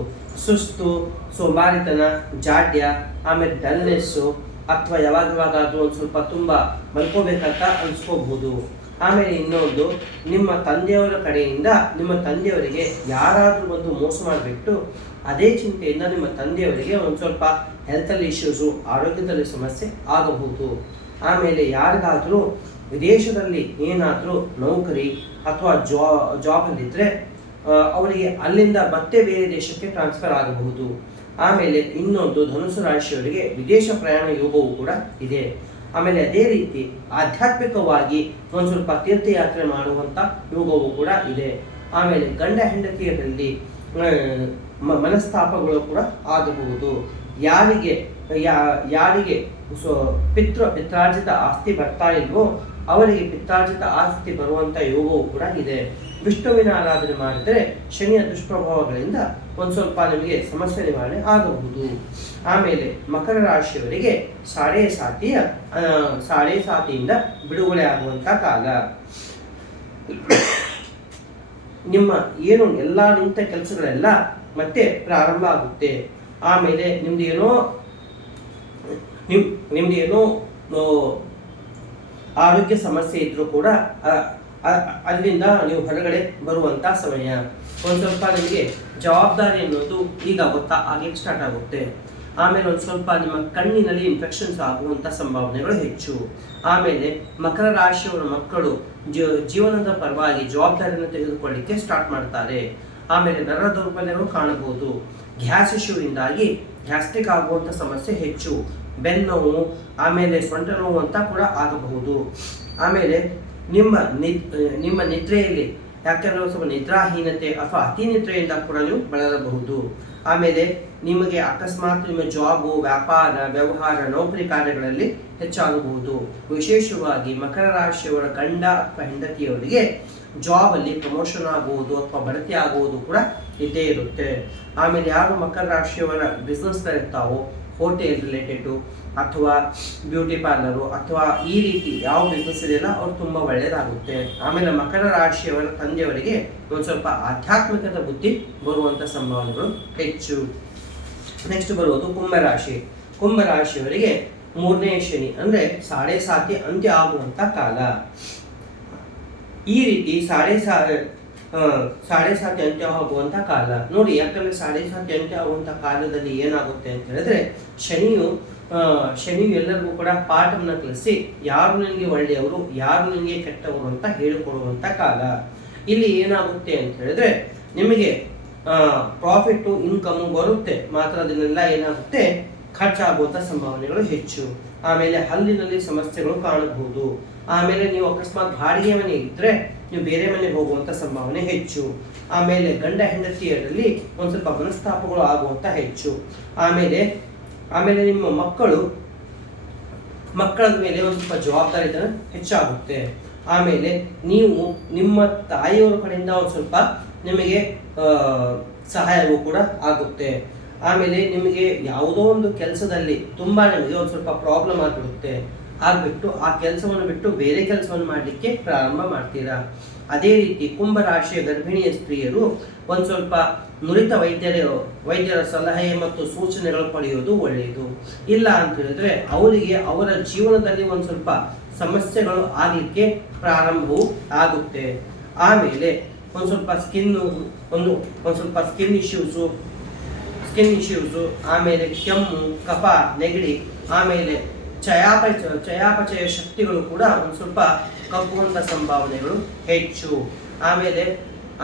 ಸುಸ್ತು, ಸೋಮಾರಿತನ, ಜಾಡ್ಯ, ಆಮೇಲೆ ಡಲ್ನೆಸ್ಸು, ಅಥವಾ ಯಾವಾಗ ಯಾವಾಗಾದರೂ ಒಂದು ಸ್ವಲ್ಪ ತುಂಬ ಮಲ್ಕೋಬೇಕಂತ ಅನ್ಸ್ಕೋಬಹುದು. ಆಮೇಲೆ ಇನ್ನೊಂದು, ನಿಮ್ಮ ತಂದೆಯವರ ಕಡೆಯಿಂದ ನಿಮ್ಮ ತಂದೆಯವರಿಗೆ ಯಾರಾದರೂ ಬಂದು ಮೋಸ ಮಾಡಿಬಿಟ್ಟು ಅದೇ ಚಿಂತೆಯಿಂದ ನಿಮ್ಮ ತಂದೆಯವರಿಗೆ ಒಂದು ಸ್ವಲ್ಪ ಹೆಲ್ತಲ್ಲಿ ಇಶ್ಯೂಸು ಆರೋಗ್ಯದಲ್ಲಿ ಸಮಸ್ಯೆ ಆಗಬಹುದು. ಆಮೇಲೆ ಯಾರಿಗಾದರೂ ವಿದೇಶದಲ್ಲಿ ಏನಾದರೂ ನೌಕರಿ ಅಥವಾ ಜಾ ಜಾಬಲ್ಲಿದ್ದರೆ ಅವರಿಗೆ ಅಲ್ಲಿಂದ ಮತ್ತೆ ಬೇರೆ ದೇಶಕ್ಕೆ ಟ್ರಾನ್ಸ್ಫರ್ ಆಗಬಹುದು. ಆಮೇಲೆ ಇನ್ನೊಂದು ಧನುಸು ರಾಶಿಯವರಿಗೆ ವಿದೇಶ ಪ್ರಯಾಣ ಯೋಗವು ಕೂಡ ಇದೆ. ಆಮೇಲೆ ಅದೇ ರೀತಿ ಆಧ್ಯಾತ್ಮಿಕವಾಗಿ ಒಂದು ಸ್ವಲ್ಪ ತೀರ್ಥಯಾತ್ರೆ ಮಾಡುವಂಥ ಯೋಗವು ಕೂಡ ಇದೆ. ಆಮೇಲೆ ಗಂಡ ಹೆಂಡತಿಯರಲ್ಲಿ ಮನಸ್ತಾಪಗಳು ಕೂಡ ಆಗಬಹುದು. ಯಾರಿಗೆ ಯಾರಿಗೆ ಸೊ, ಪಿತೃ, ಪಿತ್ರಾರ್ಜಿತ ಆಸ್ತಿ ಬರ್ತಾ ಇಲ್ವೋ ಅವರಿಗೆ ಪಿತ್ತಾರ್ಜಿತ ಆಸ್ತಿ ಬರುವಂತ ಯೋಗವೂ ಕೂಡ ಇದೆ. ವಿಷ್ಣುವಿನ ಆರಾಧನೆ ಮಾಡಿದರೆ ಶನಿಯ ದುಷ್ಪ್ರಭಾವಗಳಿಂದ ಒಂದು ಸ್ವಲ್ಪ ನಿಮಗೆ ಸಮಸ್ಯೆ ನಿವಾರಣೆ ಆಗಬಹುದು. ಆಮೇಲೆ ಮಕರ ರಾಶಿಯವರಿಗೆ ಸಾಡೆ ಸಾತಿಯ ಸಾಡೆ ಸಾತಿಯಿಂದ ಬಿಡುಗಡೆ ಆಗುವಂತ ಕಾಲ. ನಿಮ್ಮ ಏನು ಎಲ್ಲ ನಿಂತ ಕೆಲಸಗಳೆಲ್ಲ ಮತ್ತೆ ಪ್ರಾರಂಭ ಆಗುತ್ತೆ. ಆಮೇಲೆ ನಿಮ್ದು ಏನೋ, ನಿಮ್, ನಿಮ್ದು ಏನೋ ಆರೋಗ್ಯ ಸಮಸ್ಯೆ ಇದ್ರೂ ಕೂಡ ಅಲ್ಲಿಂದ ನೀವು ಹೊರಗಡೆ ಬರುವಂತ ಸಮಯ. ಒಂದು ಸ್ವಲ್ಪ ನಿಮಗೆ ಜವಾಬ್ದಾರಿ ಅನ್ನೋದು ಈಗ ಗೊತ್ತಾ ಆಗ್ಲಿಕ್ಕೆ ಸ್ಟಾರ್ಟ್ ಆಗುತ್ತೆ. ಆಮೇಲೆ ಒಂದು ಸ್ವಲ್ಪ ನಿಮ್ಮ ಕಣ್ಣಿನಲ್ಲಿ ಇನ್ಫೆಕ್ಷನ್ಸ್ ಆಗುವಂತ ಸಂಭಾವನೆಗಳು ಹೆಚ್ಚು. ಆಮೇಲೆ ಮಕರ ರಾಶಿಯವರ ಮಕ್ಕಳು ಜೀವನದ ಪರವಾಗಿ ಜವಾಬ್ದಾರಿಯನ್ನು ತೆಗೆದುಕೊಳ್ಳಿಕ್ಕೆ ಸ್ಟಾರ್ಟ್ ಮಾಡ್ತಾರೆ. ಆಮೇಲೆ ನರ ದೌರ್ಬಲ್ಯಗಳು ಕಾಣಬಹುದು. ಗ್ಯಾಸ್ ಇಶ್ಯೂಯಿಂದಾಗಿ ಗ್ಯಾಸ್ಟ್ರಿಕ್ ಆಗುವಂಥ ಸಮಸ್ಯೆ ಹೆಚ್ಚು. ಬೆನ್ನೋವು, ಆಮೇಲೆ ಸೊಂಟ ನೋವು ಅಂತ ಕೂಡ ಆಗಬಹುದು. ಆಮೇಲೆ ನಿಮ್ಮ ನಿಮ್ಮ ನಿದ್ರೆಯಲ್ಲಿ ಯಾಕೆಂದ್ರೆ ಸ್ವಲ್ಪ ನಿದ್ರಾಹೀನತೆ ಅಥವಾ ಅತಿ ನಿದ್ರೆಯಿಂದ ಕೂಡ ನೀವು ಬಳಲಬಹುದು. ಆಮೇಲೆ ನಿಮಗೆ ಅಕಸ್ಮಾತ್ ನಿಮ್ಮ ಜಾಬು, ವ್ಯಾಪಾರ, ವ್ಯವಹಾರ, ನೌಕರಿ ಕಾರ್ಯಗಳಲ್ಲಿ ಹೆಚ್ಚಾಗಬಹುದು. ವಿಶೇಷವಾಗಿ ಮಕರ ರಾಶಿಯವರ ಗಂಡ ಅಥವಾ ಹೆಂಡತಿಯವರಿಗೆ ಜಾಬ್ ಅಲ್ಲಿ ಪ್ರಮೋಷನ್ ಆಗುವುದು ಅಥವಾ ಬಡ್ತಿ ಆಗುವುದು ಕೂಡ ಇದ್ದೇ ಇರುತ್ತೆ. ಆಮೇಲೆ ಯಾರು ಮಕರ ರಾಶಿಯವರ ಬಿಸ್ನೆಸ್ ಇರ್ತಾವೋ ಹೋಟೆಲ್ ರಿಲೇಟೆಡು ಅಥವಾ ಬ್ಯೂಟಿ ಪಾರ್ಲರು ಅಥವಾ ಈ ರೀತಿ ಯಾವ ಬಿಸ್ನೆಸ್ ಇದೆಯಲ್ಲ ಅವ್ರು ತುಂಬ ಒಳ್ಳೆಯದಾಗುತ್ತೆ ಆಮೇಲೆ ಮಕರ ರಾಶಿಯವರ ತಂದೆಯವರಿಗೆ ಒಂದು ಸ್ವಲ್ಪ ಆಧ್ಯಾತ್ಮಿಕದ ಬುದ್ಧಿ ಬರುವಂಥ ಸಂಭಾವನೆಗಳು ಹೆಚ್ಚು. ನೆಕ್ಸ್ಟ್ ಬರುವುದು ಕುಂಭರಾಶಿ. ಕುಂಭರಾಶಿಯವರಿಗೆ ಮೂರನೇ ಶನಿ ಅಂದ್ರೆ ಸಾಡೆ ಸಾತಿ ಅಂತ್ಯ ಆಗುವಂತ ಕಾಲ. ಈ ರೀತಿ ಸಾಡೆ ಸಾ ಸಾಡೆ ಸಾತಿ ಅಂತ್ಯ ಆಗುವಂತ ಕಾಲ. ನೋಡಿ, ಯಾಕಂದ್ರೆ ಸಾಡೆ ಸಾತಿ ಅಂತ್ಯ ಆಗುವಂತ ಕಾಲದಲ್ಲಿ ಏನಾಗುತ್ತೆ ಅಂತ ಹೇಳಿದ್ರೆ, ಶನಿಯು ಶನಿಯು ಎಲ್ಲರಿಗೂ ಕೂಡ ಪಾಠವನ್ನು ಕಲಿಸಿ, ಯಾರು ನನಗೆ ಒಳ್ಳೆಯವರು, ಯಾರು ನನಗೆ ಕೆಟ್ಟವರು ಅಂತ ಹೇಳಿಕೊಡುವಂಥ ಕಾಲ. ಇಲ್ಲಿ ಏನಾಗುತ್ತೆ ಅಂತ ಹೇಳಿದ್ರೆ, ನಿಮಗೆ ಪ್ರಾಫಿಟ್ಟು ಇನ್ಕಮ್ ಬರುತ್ತೆ. ಮಾತ್ರ ಅದನ್ನೆಲ್ಲ ಏನಾಗುತ್ತೆ? ಖರ್ಚಾಗುವಂಥ ಸಂಭಾವನೆಗಳು ಹೆಚ್ಚು. ಆಮೇಲೆ ಹಲ್ಲಿನಲ್ಲಿ ಸಮಸ್ಯೆಗಳು ಕಾಣಬಹುದು. ಆಮೇಲೆ ನೀವು ಅಕಸ್ಮಾತ್ ಬಾಡಿಗೆ ಮನೆ ಇದ್ರೆ ನೀವು ಬೇರೆ ಮನೆಗೆ ಹೋಗುವಂತ ಸಂಭಾವನೆ ಹೆಚ್ಚು. ಆಮೇಲೆ ಗಂಡ ಹೆಂಡತಿಯರಲ್ಲಿ ಒಂದು ಸ್ವಲ್ಪ ಮನಸ್ತಾಪಗಳು ಆಗುವಂತ ಹೆಚ್ಚು. ಆಮೇಲೆ ಆಮೇಲೆ ನಿಮ್ಮ ಮಕ್ಕಳು ಮಕ್ಕಳ ಮೇಲೆ ಒಂದು ಸ್ವಲ್ಪ ಜವಾಬ್ದಾರಿತನ ಹೆಚ್ಚಾಗುತ್ತೆ. ಆಮೇಲೆ ನೀವು ನಿಮ್ಮ ತಾಯಿಯವರ ಕಡೆಯಿಂದ ಒಂದು ಸ್ವಲ್ಪ ನಿಮಗೆ ಸಹಾಯವೂ ಕೂಡ ಆಗುತ್ತೆ. ಆಮೇಲೆ ನಿಮಗೆ ಯಾವುದೋ ಒಂದು ಕೆಲಸದಲ್ಲಿ ತುಂಬಾ ನಿಮಗೆ ಒಂದು ಸ್ವಲ್ಪ ಪ್ರಾಬ್ಲಮ್ ಆಗಿಬಿಡುತ್ತೆ. ಆಗ್ಬಿಟ್ಟು ಆ ಕೆಲಸವನ್ನು ಬಿಟ್ಟು ಬೇರೆ ಕೆಲಸವನ್ನು ಮಾಡಲಿಕ್ಕೆ ಪ್ರಾರಂಭ ಮಾಡ್ತೀರಾ? ಅದೇ ರೀತಿ ಕುಂಭ ರಾಶಿಯ ಗರ್ಭಿಣಿಯ ಸ್ತ್ರೀಯರು ಒಂದು ಸ್ವಲ್ಪ ನುರಿತ ವೈದ್ಯರ ವೈದ್ಯರ ಸಲಹೆ ಮತ್ತು ಸೂಚನೆಗಳು ಪಡೆಯೋದು ಒಳ್ಳೆಯದು. ಇಲ್ಲ ಅಂತ ಹೇಳಿದ್ರೆ ಅವರಿಗೆ ಅವರ ಜೀವನದಲ್ಲಿ ಒಂದು ಸ್ವಲ್ಪ ಸಮಸ್ಯೆಗಳು ಆಗಲಿಕ್ಕೆ ಪ್ರಾರಂಭವೂ ಆಗುತ್ತೆ. ಆಮೇಲೆ ಒಂದು ಸ್ವಲ್ಪ ಸ್ಕಿನ್ ಒಂದು ಒಂದು ಸ್ವಲ್ಪ ಸ್ಕಿನ್ ಇಶ್ಯೂಸು ಸ್ಕಿನ್ ಇಶ್ಯೂಸು ಆಮೇಲೆ ಕೆಮ್ಮು ಕಫ ನೆಗಡಿ ಆಮೇಲೆ ಚಯಾಪ ಚಯಾಪಚಯ ಶಕ್ತಿಗಳು ಕೂಡ ಒಂದು ಸ್ವಲ್ಪ ಕಪ್ಪುವಂಥ ಸಂಭಾವನೆಗಳು ಹೆಚ್ಚು. ಆಮೇಲೆ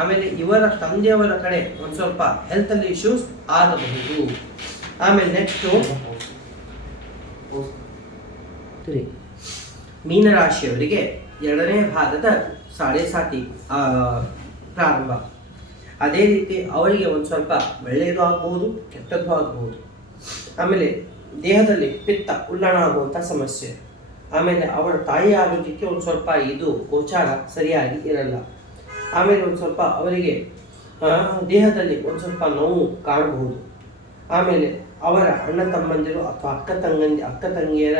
ಆಮೇಲೆ ಇವರ ತಂದೆಯವರ ಕಡೆ ಒಂದು ಸ್ವಲ್ಪ ಹೆಲ್ತಲ್ಲಿ ಇಶ್ಯೂಸ್ ಆಗಬಹುದು. ಆಮೇಲೆ ನೆಕ್ಸ್ಟು ಮೀನರಾಶಿಯವರಿಗೆ ಎರಡನೇ ಭಾಗದ ಸಾಡೆ ಸಾತಿ ಪ್ರಾರಂಭ. ಅದೇ ರೀತಿ ಅವರಿಗೆ ಒಂದು ಸ್ವಲ್ಪ ಒಳ್ಳೆಯದು ಆಗಬಹುದು ಕೆಟ್ಟದ್ದು ಆಗಬಹುದು ಆಮೇಲೆ ದೇಹದಲ್ಲಿ ಪಿತ್ತ, ಉಲ್ಲಣ ಆಗುವಂಥ ಸಮಸ್ಯೆ. ಆಮೇಲೆ ಅವರ ತಾಯಿ ಆರೋಗ್ಯಕ್ಕೆ ಒಂದು ಸ್ವಲ್ಪ ಇದು ಗೋಚಾರ ಸರಿಯಾಗಿ ಇರಲ್ಲ. ಆಮೇಲೆ ಒಂದು ಸ್ವಲ್ಪ ಅವರಿಗೆ ದೇಹದಲ್ಲಿ ಒಂದು ಸ್ವಲ್ಪ ನೋವು ಕಾಣಬಹುದು ಆಮೇಲೆ ಅವರ ಅಣ್ಣ ತಮ್ಮಂದಿರು ಅಥವಾ ಅಕ್ಕ ತಂಗಂದಿ, ಅಕ್ಕ ತಂಗಿಯರ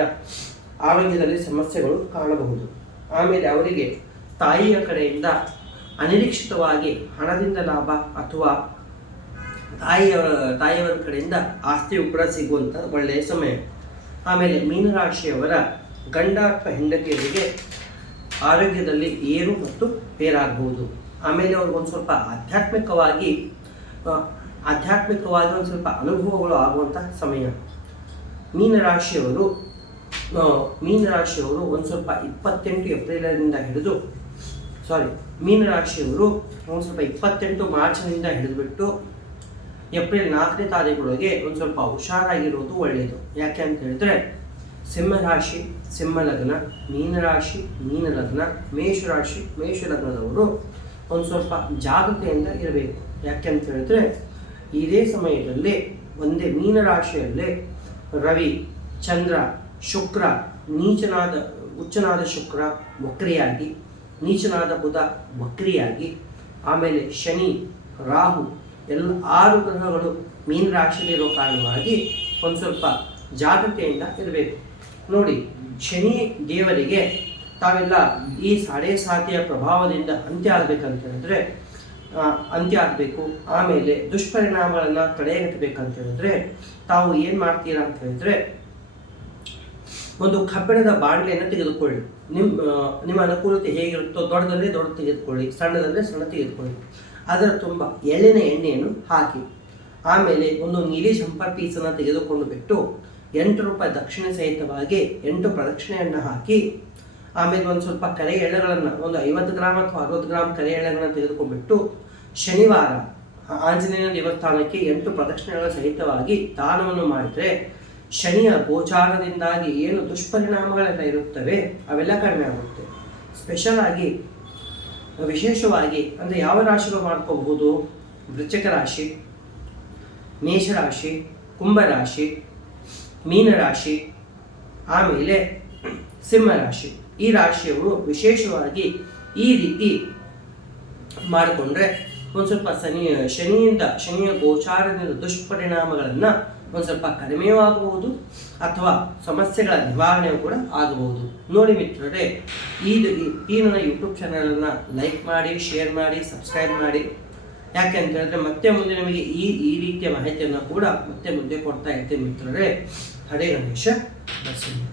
ಆರೋಗ್ಯದಲ್ಲಿ ಸಮಸ್ಯೆಗಳು ಕಾಣಬಹುದು. ಆಮೇಲೆ ಅವರಿಗೆ ತಾಯಿಯ ಕಡೆಯಿಂದ ಅನಿರೀಕ್ಷಿತವಾಗಿ ಹಣದಿಂದ ಲಾಭ ಅಥವಾ ತಾಯಿಯವರ ತಾಯಿಯವರ ಕಡೆಯಿಂದ ಆಸ್ತಿ ಕೂಡ ಸಿಗುವಂಥ ಒಳ್ಳೆಯ ಸಮಯ. ಆಮೇಲೆ ಮೀನರಾಶಿಯವರ ಗಂಡ ಅಥವಾ ಹೆಂಡತಿಯರಿಗೆ ಆರೋಗ್ಯದಲ್ಲಿ ಏರು ಮತ್ತು ಬೇರಾಗಬಹುದು. ಆಮೇಲೆ ಅವ್ರಿಗೆ ಒಂದು ಸ್ವಲ್ಪ ಆಧ್ಯಾತ್ಮಿಕವಾಗಿ ಆಧ್ಯಾತ್ಮಿಕವಾಗಿ ಒಂದು ಸ್ವಲ್ಪ ಅನುಭವಗಳು ಆಗುವಂಥ ಸಮಯ. ಮೀನರಾಶಿಯವರು ಮೀನರಾಶಿಯವರು ಒಂದು ಸ್ವಲ್ಪ ಇಪ್ಪತ್ತೆಂಟು ಏಪ್ರಿಲಿನಿಂದ ಹಿಡಿದು ಸಾರಿ ಮೀನರಾಶಿಯವರು ಒಂದು ಸ್ವಲ್ಪ ಇಪ್ಪತ್ತೆಂಟು ಮಾರ್ಚ್ನಿಂದ ಹಿಡಿದುಬಿಟ್ಟು ಏಪ್ರಿಲ್ ನಾಲ್ಕನೇ ತಾರೀಕೊಳಗೆ ಒಂದು ಸ್ವಲ್ಪ ಹುಷಾರಾಗಿರೋದು ಒಳ್ಳೆಯದು ಯಾಕೆ ಅಂತ ಹೇಳಿದ್ರೆ ಸಿಂಹರಾಶಿ ಸಿಂಹ ಲಗ್ನ ಮೀನರಾಶಿ ಮೀನ ಲಗ್ನ ಮೇಷರಾಶಿ ಮೇಷ ಲಗ್ನದವರು ಒಂದು ಸ್ವಲ್ಪ ಜಾಗೃತೆಯಿಂದ ಇರಬೇಕು. ಯಾಕೆ ಅಂತ ಹೇಳಿದ್ರೆ ಇದೇ ಸಮಯದಲ್ಲಿ ಒಂದೇ ಮೀನರಾಶಿಯಲ್ಲೇ ರವಿ, ಚಂದ್ರ, ಶುಕ್ರ, ನೀಚನಾದ ಉಚ್ಚನಾದ ಶುಕ್ರ, ವಕ್ರಿಯಾಗಿ ನೀಚನಾದ ಬುಧ ವಕ್ರಿಯಾಗಿ, ಆಮೇಲೆ ಶನಿ, ರಾಹು, ಎಲ್ಲ ಆರು ಗ್ರಹಗಳು ಮೀನ ರಾಶಿಯಲ್ಲಿರೋ ಕಾರಣವಾಗಿ ಒಂದು ಸ್ವಲ್ಪ ಜಾಗ್ರತೆಯಿಂದ ಇರಬೇಕು. ನೋಡಿ, ಶನಿ ದೇವರಿಗೆ ತಾವೆಲ್ಲ ಈ ಸಾಡೆ ಸಾತಿಯ ಪ್ರಭಾವದಿಂದ ಅಂತ್ಯ ಆಗಬೇಕಂತ ಹೇಳಿದ್ರೆ ಅಂತ್ಯ ಆಗಬೇಕು, ಆಮೇಲೆ ದುಷ್ಪರಿಣಾಮಗಳನ್ನು ತಡೆಗಟ್ಟಬೇಕಂತ ಹೇಳಿದ್ರೆ ತಾವು ಏನು ಮಾಡ್ತೀರಾ ಅಂತ ಹೇಳಿದ್ರೆ, ಒಂದು ಕಬ್ಬಿಣದ ಬಾಣಲೆಯನ್ನು ತೆಗೆದುಕೊಳ್ಳಿ. ನಿಮ್ಮ ನಿಮ್ಮ ಅನುಕೂಲತೆ ಹೇಗಿರುತ್ತೋ ದೊಡ್ಡದಲ್ಲೇ ದೊಡ್ಡ ತೆಗೆದುಕೊಳ್ಳಿ, ಸಣ್ಣದಲ್ಲೇ ಸಣ್ಣ ತೆಗೆದುಕೊಳ್ಳಿ. ಅದರ ತುಂಬ ಎಳ್ಳಿನ ಎಣ್ಣೆಯನ್ನು ಹಾಕಿ. ಆಮೇಲೆ ಒಂದು ನೀಲಿ ಜಂಪರ್ ಪೀಸನ್ನು ತೆಗೆದುಕೊಂಡು ಬಿಟ್ಟು ಎಂಟು ರೂಪಾಯಿ ದಕ್ಷಿಣ ಸಹಿತವಾಗಿ ಎಂಟು ಪ್ರದಕ್ಷಿಣೆಯನ್ನು ಹಾಕಿ, ಆಮೇಲೆ ಒಂದು ಸ್ವಲ್ಪ ಕರೆ ಎಳೆಗಳನ್ನು ಒಂದು ಐವತ್ತು ಗ್ರಾಮ್ ಅಥವಾ ಅರವತ್ತು ಗ್ರಾಮ್ ಕರೆ ಎಳೆಗಳನ್ನು ತೆಗೆದುಕೊಂಡ್ಬಿಟ್ಟು ಶನಿವಾರ ಆಂಜನೇಯ ದೇವಸ್ಥಾನಕ್ಕೆ ಎಂಟು ಪ್ರದಕ್ಷಿಣೆಗಳ ಸಹಿತವಾಗಿ ದಾನವನ್ನು ಮಾಡಿದರೆ ಶನಿಯ ಗೋಚಾರದಿಂದಾಗಿ ಏನು ದುಷ್ಪರಿಣಾಮಗಳೆಲ್ಲ ಇರುತ್ತವೆ, ಅವೆಲ್ಲ ಕಡಿಮೆ ಆಗುತ್ತೆ. ಸ್ಪೆಷಲ್ ಆಗಿ, ವಿಶೇಷವಾಗಿ, ಅಂದರೆ ಯಾವ ರಾಶಿಗಳು ಮಾಡ್ಕೋಬಹುದು? ವೃಶ್ಚಿಕ ರಾಶಿ ಮೇಷರಾಶಿ ಕುಂಭರಾಶಿ ಮೀನರಾಶಿ ಆಮೇಲೆ ಸಿಂಹರಾಶಿ ಈ ರಾಶಿಯವರು ವಿಶೇಷವಾಗಿ ಈ ರೀತಿ ಮಾಡಿಕೊಂಡ್ರೆ ಒಂದು ಸ್ವಲ್ಪ ಶನಿ ಶನಿಯಿಂದ, ಶನಿಯ ಗೋಚಾರದಿಂದ ದುಷ್ಪರಿಣಾಮಗಳನ್ನು ಒಂದು ಸ್ವಲ್ಪ ಕಡಿಮೆಯೂ ಆಗಬಹುದು, ಅಥವಾ ಸಮಸ್ಯೆಗಳ ನಿವಾರಣೆಯೂ ಕೂಡ ಆಗಬಹುದು. ನೋಡಿ ಮಿತ್ರರೇ, ಈ ಈ ನನ್ನ ಯೂಟ್ಯೂಬ್ ಚಾನಲನ್ನು ಲೈಕ್ ಮಾಡಿ ಶೇರ್ ಮಾಡಿ ಸಬ್ಸ್ಕ್ರೈಬ್ ಮಾಡಿ. ಯಾಕೆ ಅಂತ ಹೇಳಿದ್ರೆ, ಮತ್ತೆ ಮುಂದೆ ನಿಮಗೆ ಈ ಈ ರೀತಿಯ ಮಾಹಿತಿಯನ್ನು ಕೂಡ ಮತ್ತೆ ಮುಂದೆ ಕೊಡ್ತಾ ಇರ್ತೀನಿ ಮಿತ್ರರೇ. ಹರೇ ಗಣೇಶ ಬಸವಣ್ಣ